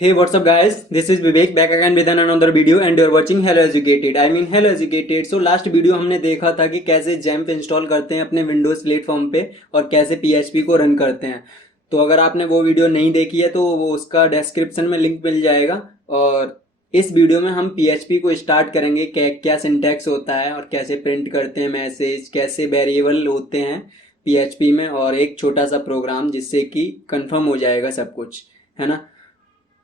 Hey, what's up, guys? This is Vivek back again with another video and you're watching Hello Educated. I mean Hello Educated. So last video हमने देखा था कि कैसे XAMPP install करते हैं अपने Windows platform पे और कैसे PHP को रन करते हैं। तो अगर आपने वो वीडियो नहीं देखी है तो वो उसका डिस्क्रिप्शन में लिंक मिल जाएगा। और इस वीडियो में हम PHP को स्टार्ट करेंगे, क्या सिंटैक्स होता है और कैसे प्रिंट करते हैं मैसेज, कैसे वेरिएबल होते हैं PHP में, और एक छोटा सा प्रोग्राम जिससे कि कंफर्म हो जाएगा सब कुछ, है ना।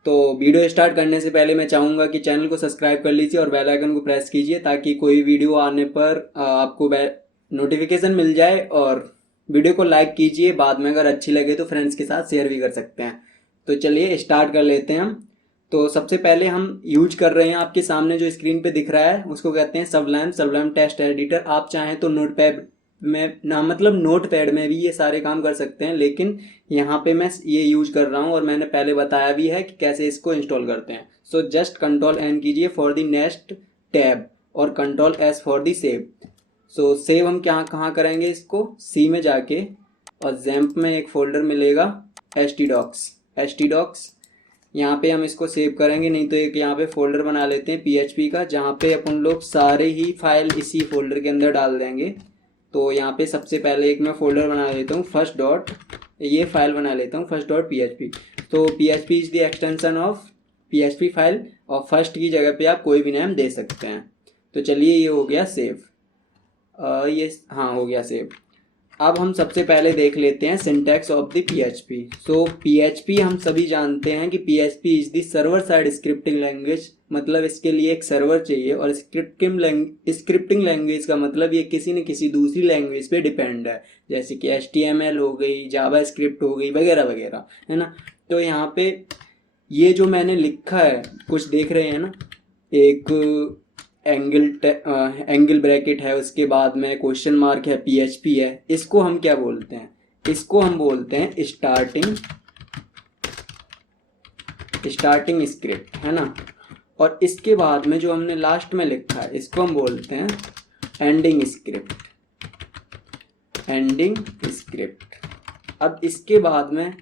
तो वीडियो स्टार्ट करने से पहले मैं चाहूँगा कि चैनल को सब्सक्राइब कर लीजिए और बेल आइकन को प्रेस कीजिए ताकि कोई वीडियो आने पर आपको नोटिफिकेशन मिल जाए। और वीडियो को लाइक कीजिए, बाद में अगर अच्छी लगे तो फ्रेंड्स के साथ शेयर भी कर सकते हैं। तो चलिए स्टार्ट कर लेते हैं हम। तो सबसे पहले हम यूज कर रहे हैं, आपके सामने जो स्क्रीन पे दिख रहा है उसको कहते हैं सबलाइम टेक्स्ट एडिटर। आप चाहें तो नोटपैड में ना, मतलब नोटपैड में भी ये सारे काम कर सकते हैं, लेकिन यहाँ पे मैं ये यूज कर रहा हूँ और मैंने पहले बताया भी है कि कैसे इसको इंस्टॉल करते हैं। सो जस्ट कंट्रोल एन कीजिए फॉर द नेक्स्ट टैब और control S for the save. So save हम क्या कहाँ करेंगे, इसको सी में जाके, और जैम्प में एक फोल्डर मिलेगा htdocs। यहाँ पे हम इसको सेव करेंगे, नहीं तो एक यहाँ पे फोल्डर बना लेते हैं PHP का, जहाँ पे अपन लोग सारे ही फाइल इसी फोल्डर के अंदर डाल देंगे। तो यहाँ पे सबसे पहले एक मैं फोल्डर बना लेता हूँ फर्स्ट डॉट, ये फाइल बना लेता हूँ फर्स्ट डॉट PHP। तो PHP is the extension of PHP file, और फर्स्ट की जगह पे आप कोई भी नेम दे सकते हैं। तो चलिए ये हो गया सेव। ये हाँ हो गया सेव। अब हम सबसे पहले देख लेते हैं syntax of the PHP। So PHP हम सभी जानते हैं कि PHP is the server side scripting language, मतलब इसके लिए एक सर्वर चाहिए। और स्क्रिप्टिंग लैंग्वेज का मतलब ये किसी न किसी दूसरी लैंग्वेज पे डिपेंड है, जैसे कि HTML हो गई, जावा स्क्रिप्ट हो गई, वगैरह वगैरह, है ना। तो यहाँ पे ये जो मैंने लिखा है, कुछ देख रहे हैं ना, एक एंगल ब्रैकेट है, उसके बाद में क्वेश्चन मार्क है, PHP है। इसको हम क्या बोलते हैं, इसको हम बोलते हैं स्टार्टिंग स्क्रिप्ट, है ना। और इसके बाद में जो हमने लास्ट में लिखा है इसको हम बोलते हैं एंडिंग स्क्रिप्ट। अब इसके बाद में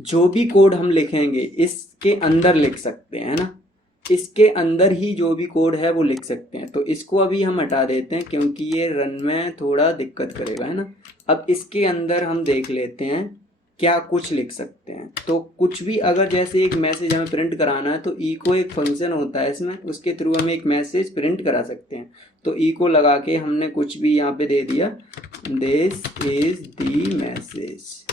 जो भी कोड हम लिखेंगे इसके अंदर लिख सकते हैं, है ना, इसके अंदर ही जो भी कोड है वो लिख सकते हैं। तो इसको अभी हम हटा देते हैं क्योंकि ये रन में थोड़ा दिक्कत करेगा, है ना। अब इसके अंदर हम देख लेते हैं क्या कुछ लिख सकते हैं। तो कुछ भी, अगर जैसे एक मैसेज हमें प्रिंट कराना है तो इको एक फंक्शन होता है इसमें, उसके थ्रू हम एक मैसेज प्रिंट करा सकते हैं। तो इको लगा के हमने कुछ भी यहाँ पे दे दिया, दिस इज द मैसेज।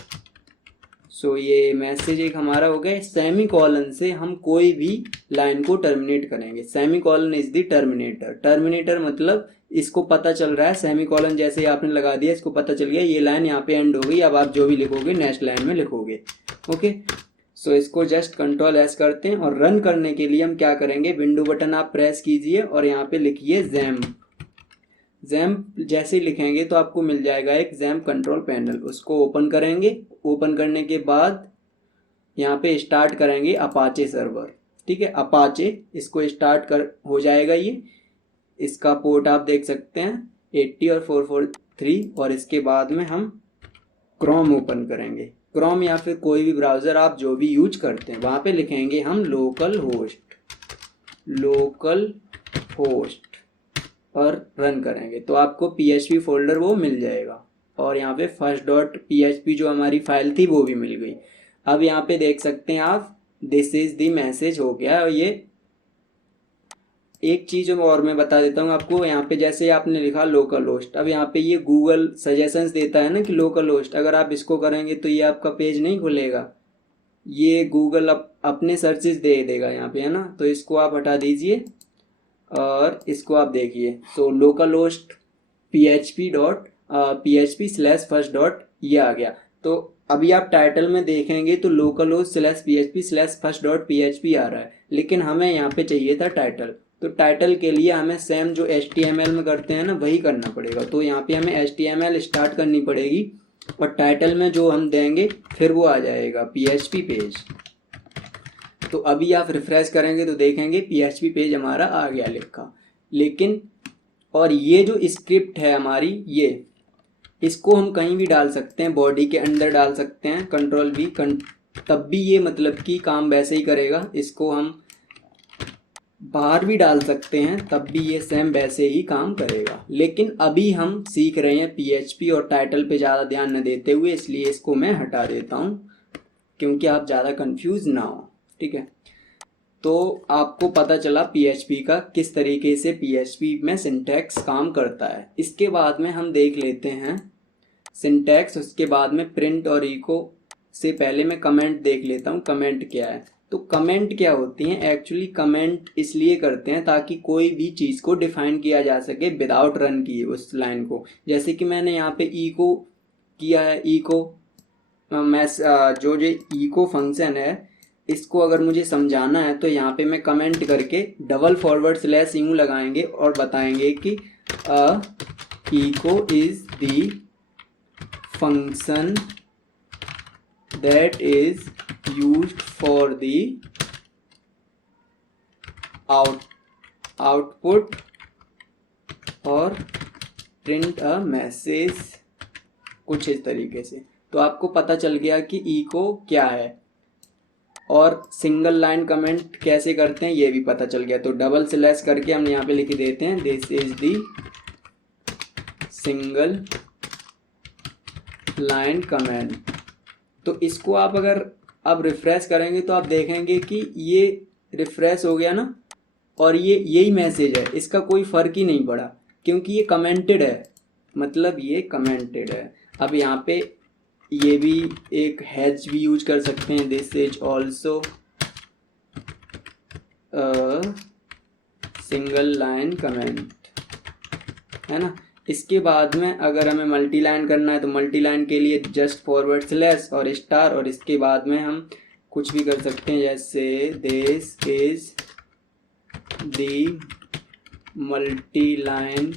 सो ये मैसेज एक हमारा हो गया। सेमी कॉलन से हम कोई भी लाइन को टर्मिनेट करेंगे। Semi colon is the terminator मतलब इसको पता चल रहा है, सेमी कॉलन जैसे ही आपने लगा दिया इसको पता चल गया ये लाइन यहाँ पे एंड हो गई, अब आप जो भी लिखोगे नेक्स्ट लाइन में लिखोगे। ओके, सो इसको जस्ट कंट्रोल एस करते हैं। और रन करने के लिए हम क्या करेंगे, विंडो बटन आप प्रेस कीजिए और यहाँ पे लिखिए जैम्प जैसे ही लिखेंगे तो आपको मिल जाएगा एक जैम्प कंट्रोल पैनल, उसको ओपन करेंगे। ओपन करने के बाद यहाँ पे स्टार्ट करेंगे अपाचे सर्वर, ठीक है, अपाचे, इसको स्टार्ट कर हो जाएगा ये। इसका पोर्ट आप देख सकते हैं 80 और 443। और इसके बाद में हम क्रोम ओपन करेंगे, क्रोम या फिर कोई भी ब्राउज़र आप जो भी यूज करते हैं, वहाँ पे लिखेंगे हम लोकल होस्ट और रन करेंगे तो आपको PHP फोल्डर वो मिल जाएगा। और यहाँ पे फर्स्ट डॉट PHP जो हमारी फाइल थी वो भी मिल गई। अब यहाँ पे देख सकते हैं आप, दिस इज द मैसेज हो गया। और ये एक चीज़ और मैं बता देता हूँ आपको, यहाँ पे जैसे आपने लिखा लोकल होस्ट, अब यहाँ पे ये गूगल सजेशंस देता है ना कि लोकल होस्ट, अगर आप इसको करेंगे तो ये आपका पेज नहीं खुलेगा, ये गूगल अपने सर्चेस दे देगा यहाँ पे, है ना। तो इसको आप हटा दीजिए और इसको आप देखिए। So local host php/first. ये आ गया। तो अभी आप टाइटल में देखेंगे तो लोकल होस्ट /php/first.php आ रहा है, लेकिन हमें यहाँ पे चाहिए था टाइटल। तो टाइटल के लिए हमें सेम जो HTML में करते हैं ना वही करना पड़ेगा। तो यहाँ पे हमें HTML स्टार्ट करनी पड़ेगी और टाइटल में जो हम देंगे फिर वो आ जाएगा PHP पेज। तो अभी आप रिफ्रेश करेंगे तो देखेंगे PHP पेज हमारा आ गया लिखा। लेकिन और ये जो स्क्रिप्ट है हमारी, इसको हम कहीं भी डाल सकते हैं, बॉडी के अंदर डाल सकते हैं, कंट्रोल V तब भी ये मतलब कि काम वैसे ही करेगा। इसको हम बाहर भी डाल सकते हैं, तब भी ये सेम वैसे ही काम करेगा। लेकिन अभी हम सीख रहे हैं PHP और टाइटल पे ज़्यादा ध्यान न देते हुए, इसलिए इसको मैं हटा देता हूँ क्योंकि आप ज़्यादा कंफ्यूज ना हो। ठीक है, तो आपको पता चला PHP का किस तरीके से PHP में सिंटैक्स काम करता है। इसके बाद में हम देख लेते हैं सिंटैक्स, उसके बाद में प्रिंट और इको से पहले मैं कमेंट देख लेता हूँ कमेंट क्या है। तो कमेंट क्या होती हैं? एक्चुअली कमेंट इसलिए करते हैं ताकि कोई भी चीज़ को डिफाइन किया जा सके विदाउट रन किए उस लाइन को। जैसे कि मैंने यहाँ पे इको किया है, इको मैं जो इको फंक्शन है इसको अगर मुझे समझाना है तो यहाँ पे मैं कमेंट करके डबल फॉरवर्ड स्लैश यूँ लगाएंगे और बताएंगे कि echo is the function that is used for the output और print a message, कुछ इस तरीके से। तो आपको पता चल गया कि इको क्या है और सिंगल लाइन कमेंट कैसे करते हैं ये भी पता चल गया। तो डबल स्लैश करके हम यहाँ पे लिख देते हैं this is the single line comment. तो इसको आप अगर अब रिफ्रेश करेंगे तो आप देखेंगे कि ये रिफ्रेश हो गया ना, और ये यही मैसेज है, इसका कोई फ़र्क ही नहीं पड़ा क्योंकि ये कमेंटेड है, मतलब ये कमेंटेड है। अब यहाँ पे ये भी एक हैज भी यूज कर सकते हैं, this is also single line comment, है ना। इसके बाद में अगर हमें मल्टी लाइन करना है तो मल्टी लाइन के लिए जस्ट फॉरवर्ड स्लैश और स्टार, और इसके बाद में हम कुछ भी कर सकते हैं जैसे this is the multi line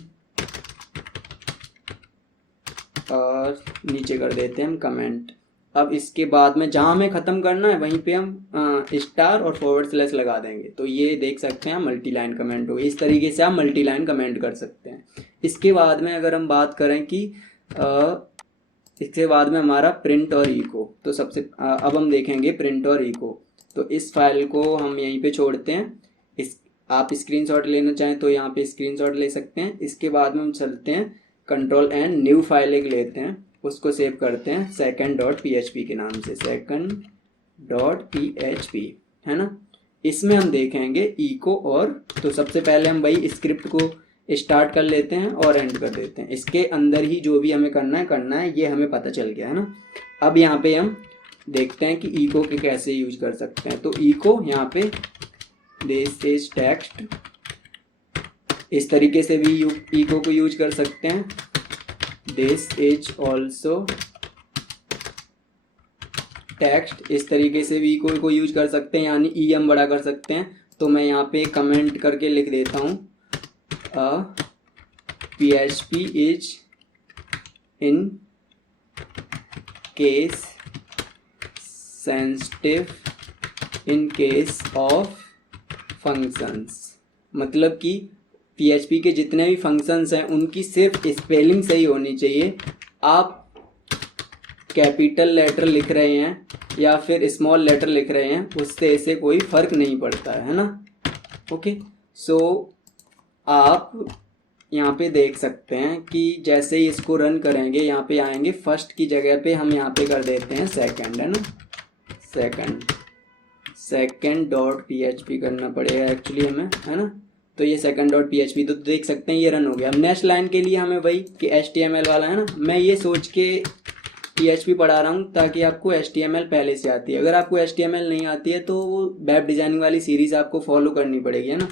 और नीचे कर देते हैं हम कमेंट। अब इसके बाद में जहाँ हमें ख़त्म करना है वहीं पे हम स्टार और फॉरवर्ड स्लैश लगा देंगे। तो ये देख सकते हैं मल्टी लाइन कमेंट हो। इस तरीके से आप मल्टी लाइन कमेंट कर सकते हैं। इसके बाद में अगर हम बात करें कि इसके बाद में हमारा प्रिंट और इको, तो सबसे अब हम देखेंगे प्रिंट और इको। तो इस फाइल को हम यहीं पे छोड़ते हैं। इस आप स्क्रीनशॉट लेना चाहें तो यहाँ पे स्क्रीनशॉट ले सकते हैं। इसके बाद में हम चलते हैं कंट्रोल एंड न्यू फाइल एक लेते हैं, उसको सेव करते हैं second.php के नाम से, second.php, है ना। इसमें हम देखेंगे इको और, तो सबसे पहले हम वही स्क्रिप्ट को स्टार्ट कर लेते हैं और एंड कर देते हैं। इसके अंदर ही जो भी हमें करना है ये हमें पता चल गया, है ना। अब यहाँ पे हम देखते हैं कि इको के कैसे यूज कर सकते हैं। तो इको यहाँ पे दिस इज टेक्स्ट, इस तरीके से भी इको को यूज कर सकते हैं। दिस इज ऑल्सो टेक्स्ट, इस तरीके से भी इको को यूज कर सकते हैं, यानी EM बड़ा कर सकते हैं। तो मैं यहाँ पे कमेंट करके लिख देता हूँ PHP is in case sensitive in case of functions, मतलब कि PHP के जितने भी फंक्शंस हैं उनकी सिर्फ स्पेलिंग सही होनी चाहिए। आप कैपिटल लेटर लिख रहे हैं या फिर स्मॉल लेटर लिख रहे हैं उससे ऐसे कोई फ़र्क नहीं पड़ता है ना। ओके, सो आप यहाँ पे देख सकते हैं कि जैसे ही इसको रन करेंगे यहाँ पे आएंगे, फर्स्ट की जगह पे हम यहाँ पे कर देते हैं सेकंड, है ना। second.php करना पड़ेगा एक्चुअली हमें, है ना। तो ये second.php, तो देख सकते हैं ये रन हो गया। अब नेक्स्ट लाइन के लिए हमें वही कि HTML वाला, है ना। मैं ये सोच के PHP पढ़ा रहा हूँ ताकि आपको HTML पहले से आती है। अगर आपको HTML नहीं आती है तो वो वेब डिज़ाइनिंग वाली सीरीज़ आपको फॉलो करनी पड़ेगी, है ना।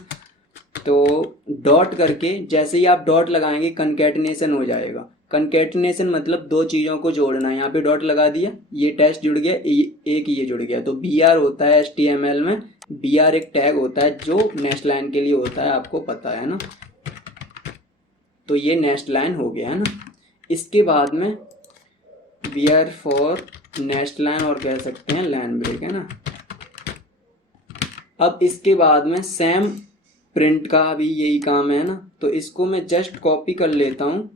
तो डॉट करके जैसे ही आप डॉट लगाएंगे कंकैटिनेशन हो जाएगा। कंकैटिनेशन मतलब दो चीज़ों को जोड़ना। यहाँ पे डॉट लगा दिया, ये टेक्स्ट जुड़ गया, एक ये जुड़ गया। तो BR होता है HTML में, BR एक टैग होता है जो नेक्स्ट लाइन के लिए होता है, आपको पता है ना। तो ये नेक्स्ट लाइन हो गया, है ना। इसके बाद में BR फॉर नेक्स्ट लाइन, और कह सकते हैं लाइन ब्रेक, है ना। अब इसके बाद में सेम प्रिंट का भी यही काम है ना। तो इसको मैं जस्ट कॉपी कर लेता हूँ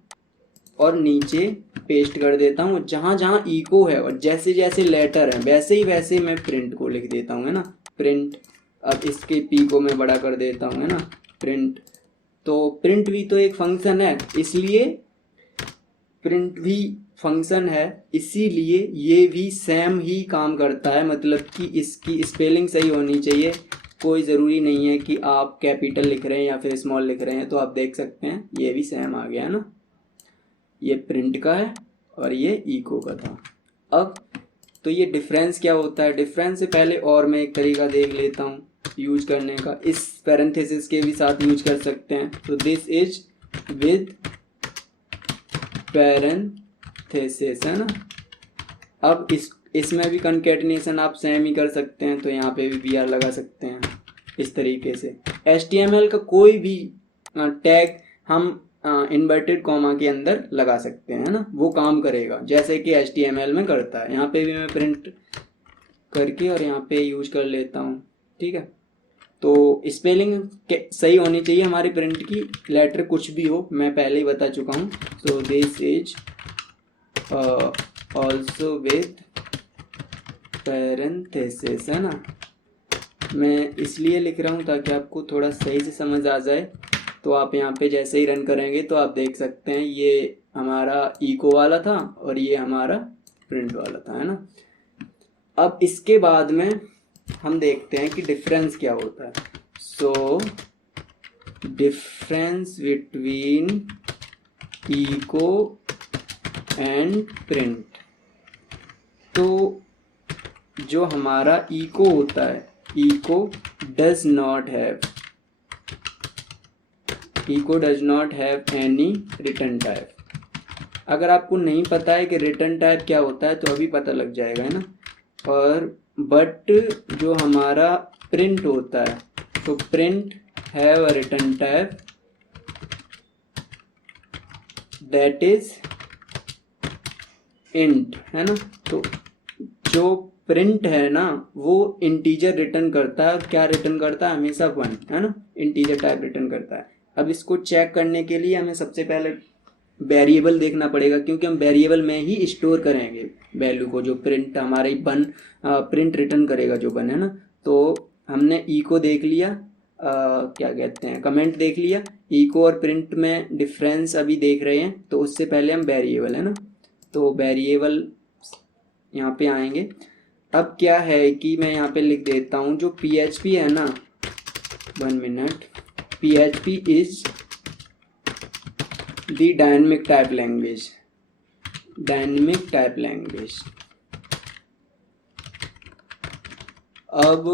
और नीचे पेस्ट कर देता हूँ। जहाँ जहाँ इको है और जैसे जैसे लेटर है वैसे ही वैसे मैं प्रिंट को लिख देता हूँ, है ना, प्रिंट। अब इसके पी को मैं बड़ा कर देता हूँ, है ना, प्रिंट। तो प्रिंट भी तो एक फंक्शन है, इसलिए प्रिंट भी फंक्शन है, इसीलिए ये भी सेम ही काम करता है। मतलब कि इसकी स्पेलिंग सही होनी चाहिए, कोई ज़रूरी नहीं है कि आप कैपिटल लिख रहे हैं या फिर स्मॉल लिख रहे हैं। तो आप देख सकते हैं ये भी सेम आ गया, है ना, ये प्रिंट का है और ये इको का था। अब तो ये डिफरेंस क्या होता है, डिफरेंस से पहले और मैं एक तरीका देख लेता हूँ यूज करने का। इस पैरेंथेसिस के भी साथ यूज कर सकते हैं। तो दिस इज विद पैरेंथेसिस, है ना। अब इसमें भी कंकैटिनेशन आप सेम ही कर सकते हैं, तो यहाँ पे भी BR लगा सकते हैं इस तरीके से। HTML का कोई भी टैग हम इन्वर्टेड कॉमा के अंदर लगा सकते हैं, है ना, वो काम करेगा जैसे कि HTML में करता है। यहाँ पे भी मैं प्रिंट करके और यहाँ पे यूज कर लेता हूँ, ठीक है। तो स्पेलिंग सही होनी चाहिए हमारी प्रिंट की, लेटर कुछ भी हो, मैं पहले ही बता चुका हूँ। So this is also with parenthesis, है ना। मैं इसलिए लिख रहा हूँ ताकि आपको थोड़ा सही से समझ आ जाए। तो आप यहाँ पे जैसे ही रन करेंगे तो आप देख सकते हैं ये हमारा इको वाला था और ये हमारा प्रिंट वाला था, है ना। अब इसके बाद में हम देखते हैं कि डिफरेंस क्या होता है। So difference between echo and print. तो जो हमारा इको होता है, echo does not have any return type. अगर आपको नहीं पता है कि रिटर्न टाइप क्या होता है तो अभी पता लग जाएगा, है ना। और बट जो हमारा प्रिंट होता है, तो print have a return type that is int, है ना। तो जो प्रिंट है ना वो इंटीजर रिटर्न करता है। क्या रिटर्न करता है? हमेशा 1, है ना, इंटीजर टाइप रिटर्न करता है। अब इसको चेक करने के लिए हमें सबसे पहले वेरिएबल देखना पड़ेगा, क्योंकि हम वेरिएबल में ही स्टोर करेंगे वैल्यू को, जो प्रिंट हमारे प्रिंट रिटर्न करेगा जो 1, है ना। तो हमने ई को देख लिया, क्या कहते हैं, कमेंट देख लिया। इको और प्रिंट में डिफरेंस अभी देख रहे हैं, तो उससे पहले हम वेरिएबल, है ना, तो वेरिएबल यहाँ पे आएंगे। अब क्या है कि मैं यहाँ पे लिख देता हूँ जो PHP है ना, 1 minute, PHP is the dynamic type language, dynamic type language. अब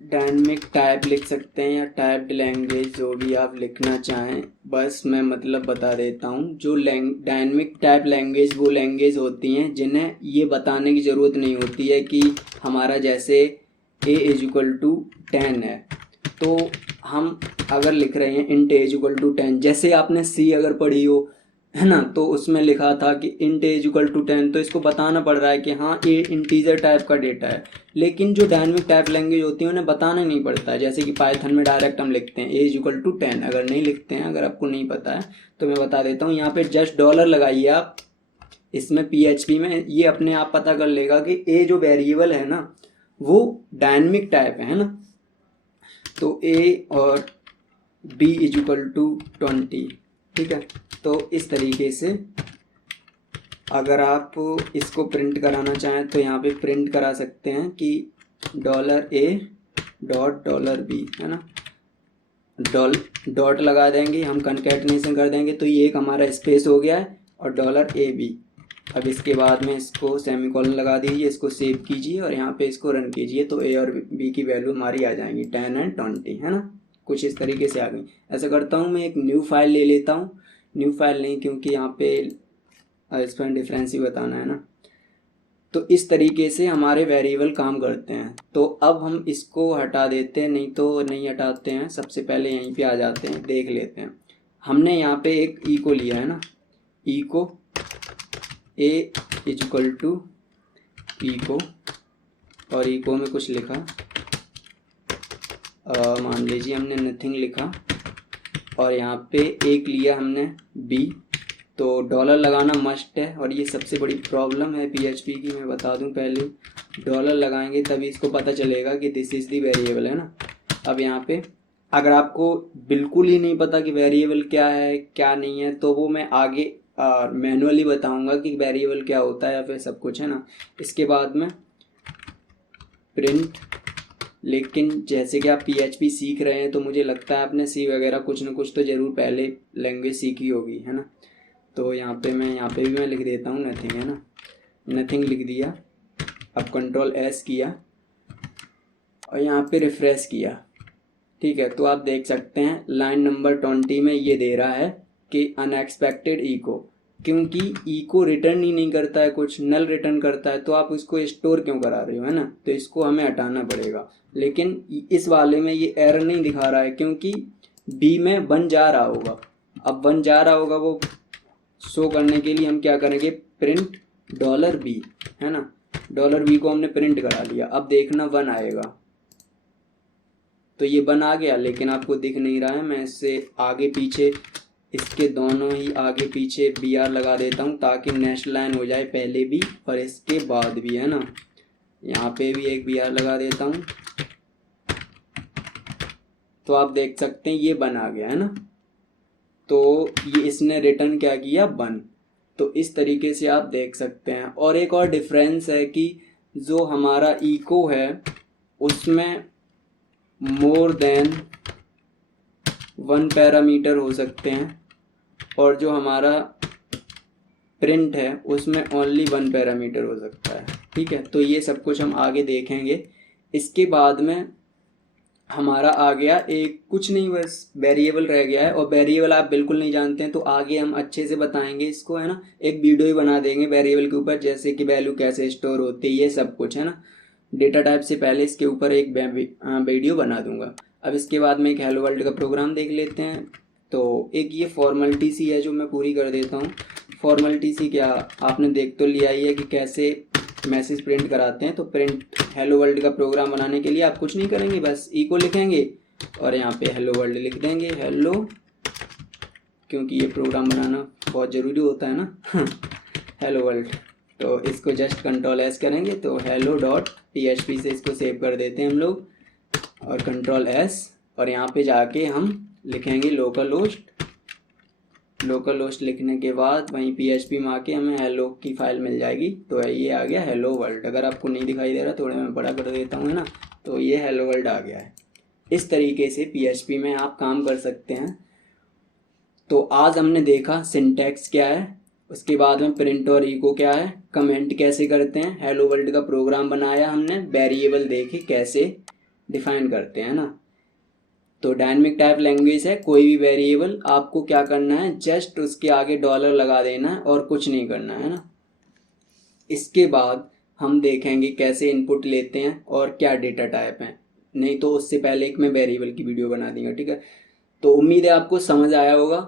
डायनेमिक टाइप लिख सकते हैं या टाइप्ड लैंग्वेज, जो भी आप लिखना चाहें। बस मैं मतलब बता देता हूँ, जो डायनेमिक टाइप लैंग्वेज वो लैंग्वेज होती हैं जिन्हें ये बताने की ज़रूरत नहीं होती है कि हमारा जैसे a = 10 है, तो हम अगर लिख रहे हैं int a = 10, जैसे आपने C अगर पढ़ी हो, है ना, तो उसमें लिखा था कि int a = 10, तो इसको बताना पड़ रहा है कि हाँ ये इंटीजर टाइप का डेटा है। लेकिन जो डायनेमिक टाइप लैंग्वेज होती है उन्हें बताना नहीं पड़ता है। जैसे कि पाइथन में डायरेक्ट हम लिखते हैं a = 10, अगर नहीं लिखते हैं, अगर आपको नहीं पता है तो मैं बता देता हूँ। यहाँ पे जस्ट डॉलर लगाइए आप, इसमें PHP में ये अपने आप पता कर लेगा कि a जो वेरिएबल है ना वो डायनेमिक टाइप है ना। तो a और b = 20, ठीक है। तो इस तरीके से अगर आप इसको प्रिंट कराना चाहें तो यहाँ पे प्रिंट करा सकते हैं कि $a.$b, है ना, डॉट लगा देंगे, हम कंकैटिनेशन कर देंगे, तो ये एक हमारा स्पेस हो गया है, और $a.b। अब इसके बाद में इसको सेमीकोलन लगा दीजिए, इसको सेव कीजिए और यहाँ पे इसको रन कीजिए, तो a और b की वैल्यू हमारी आ जाएंगी 10 और 20, है ना, कुछ इस तरीके से आ गई। ऐसा करता हूँ मैं, एक न्यू फाइल ले लेता हूँ, न्यू फाइल नहीं, क्योंकि यहाँ पे इस पर डिफरेंस ही बताना है ना। तो इस तरीके से हमारे वेरिएबल काम करते हैं। तो अब हम इसको हटा देते हैं, नहीं तो नहीं हटाते हैं, सबसे पहले यहीं पे आ जाते हैं, देख लेते हैं। हमने यहाँ पे एक इको लिया है ना, इको a = इको, और इको में कुछ लिखा, मान लीजिए हमने नथिंग लिखा, और यहाँ पे एक लिया हमने b, तो डॉलर लगाना मस्ट है, और ये सबसे बड़ी प्रॉब्लम है पीएचपी की, मैं बता दूं पहले। डॉलर लगाएंगे तभी इसको पता चलेगा कि दिस इज़ दी वेरिएबल, है ना। अब यहाँ पे अगर आपको बिल्कुल ही नहीं पता कि वेरिएबल क्या है क्या नहीं है, तो वो मैं आगे मैनुअली बताऊंगा कि वेरिएबल क्या होता है या फिर सब कुछ, है ना। इसके बाद में प्रिंट, लेकिन जैसे कि आप पीएचपी सीख रहे हैं तो मुझे लगता है आपने सी वगैरह कुछ ना कुछ तो ज़रूर पहले लैंग्वेज सीखी होगी, है ना। तो यहाँ पे भी मैं लिख देता हूँ नथिंग, है ना। नथिंग लिख दिया। अब कंट्रोल एस किया और यहाँ पे रिफ्रेश किया, ठीक है। तो आप देख सकते हैं लाइन नंबर 20 में ये दे रहा है कि अनएक्सपेक्टेड इको, क्योंकि इको रिटर्न ही नहीं करता है, कुछ नल रिटर्न करता है, तो आप उसको स्टोर क्यों करा रहे हो, है ना। तो इसको हमें हटाना पड़ेगा। लेकिन इस वाले में ये एरर नहीं दिखा रहा है क्योंकि बी में बन जा रहा होगा। अब बन जा रहा होगा वो शो करने के लिए हम क्या करेंगे, प्रिंट डॉलर बी, है ना। डॉलर बी को हमने प्रिंट करा लिया। अब देखना 1 आएगा, तो ये 1 आ गया, लेकिन आपको दिख नहीं रहा है। मैं इससे आगे पीछे, इसके दोनों ही आगे पीछे बी आर लगा देता हूँ ताकि नेक्स्ट लाइन हो जाए पहले भी और इसके बाद भी, है ना। यहाँ पे भी एक बी आर लगा देता हूँ, तो आप देख सकते हैं ये 1 आ गया, है ना। तो ये इसने रिटर्न क्या किया, 1। तो इस तरीके से आप देख सकते हैं। और एक और डिफरेंस है कि जो हमारा इको है उसमें मोर देन 1 पैरामीटर हो सकते हैं, और जो हमारा प्रिंट है उसमें ओनली 1 पैरामीटर हो सकता है, ठीक है। तो ये सब कुछ हम आगे देखेंगे। इसके बाद में हमारा आ गया एक, कुछ नहीं बस वेरिएबल रह गया है, और वेरिएबल आप बिल्कुल नहीं जानते हैं तो आगे हम अच्छे से बताएंगे इसको, है ना। एक वीडियो ही बना देंगे वेरिएबल के ऊपर, जैसे कि वैल्यू कैसे स्टोर होती है, ये सब कुछ, है ना। डेटा टाइप से पहले इसके ऊपर एक वीडियो बना दूंगा। अब इसके बाद में एक हेलो वर्ल्ड का प्रोग्राम देख लेते हैं। तो एक ये फॉर्मेलिटी सी है जो मैं पूरी कर देता हूँ। फॉर्मेलिटी सी क्या, आपने देख तो लिया ही है कि कैसे मैसेज प्रिंट कराते हैं। तो प्रिंट हेलो वर्ल्ड का प्रोग्राम बनाने के लिए आप कुछ नहीं करेंगे, बस इको लिखेंगे और यहाँ पे हेलो वर्ल्ड लिख देंगे, हेलो, क्योंकि ये प्रोग्राम बनाना बहुत ज़रूरी होता है ना हेलो वर्ल्ड। तो इसको जस्ट कंट्रोल एस करेंगे तो हेलो डॉट पीएचपी से इसको सेव कर देते हैं हम लोग, और कंट्रोल एस, और यहाँ पे जाके हम लिखेंगे लोकल होस्ट। लोकल होस्ट लिखने के बाद वहीं पीएचपी में आके हमें हेलो की फाइल मिल जाएगी। तो ये आ गया हेलो वर्ल्ड। अगर आपको नहीं दिखाई दे रहा थोड़ा मैं बड़ा कर देता हूँ, है ना। तो ये हेलो वर्ल्ड आ गया है। इस तरीके से पीएचपी में आप काम कर सकते हैं। तो आज हमने देखा सिंटैक्स क्या है, उसके बाद में प्रिंट और इको क्या है, कमेंट कैसे करते हैं, हेलो वर्ल्ड का प्रोग्राम बनाया हमने, वेरिएबल देखे कैसे डिफाइन करते हैं ना। तो डायनेमिक टाइप लैंग्वेज है, कोई भी वेरिएबल आपको क्या करना है, जस्ट उसके आगे डॉलर लगा देना है और कुछ नहीं करना है ना। इसके बाद हम देखेंगे कैसे इनपुट लेते हैं और क्या डेटा टाइप है, नहीं तो उससे पहले एक मैं वेरिएबल की वीडियो बना दूंगा, ठीक है। तो उम्मीद है आपको समझ आया होगा।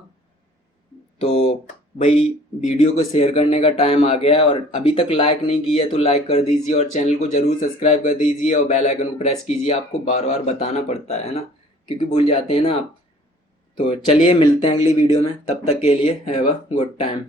तो भाई वीडियो को शेयर करने का टाइम आ गया है, और अभी तक लाइक नहीं किया है तो लाइक कर दीजिए और चैनल को जरूर सब्सक्राइब कर दीजिए और बेल आइकन को प्रेस कीजिए। आपको बार बार बताना पड़ता है ना, क्योंकि भूल जाते हैं ना आप। तो चलिए मिलते हैं अगली वीडियो में, तब तक के लिए हैव अ गुड टाइम।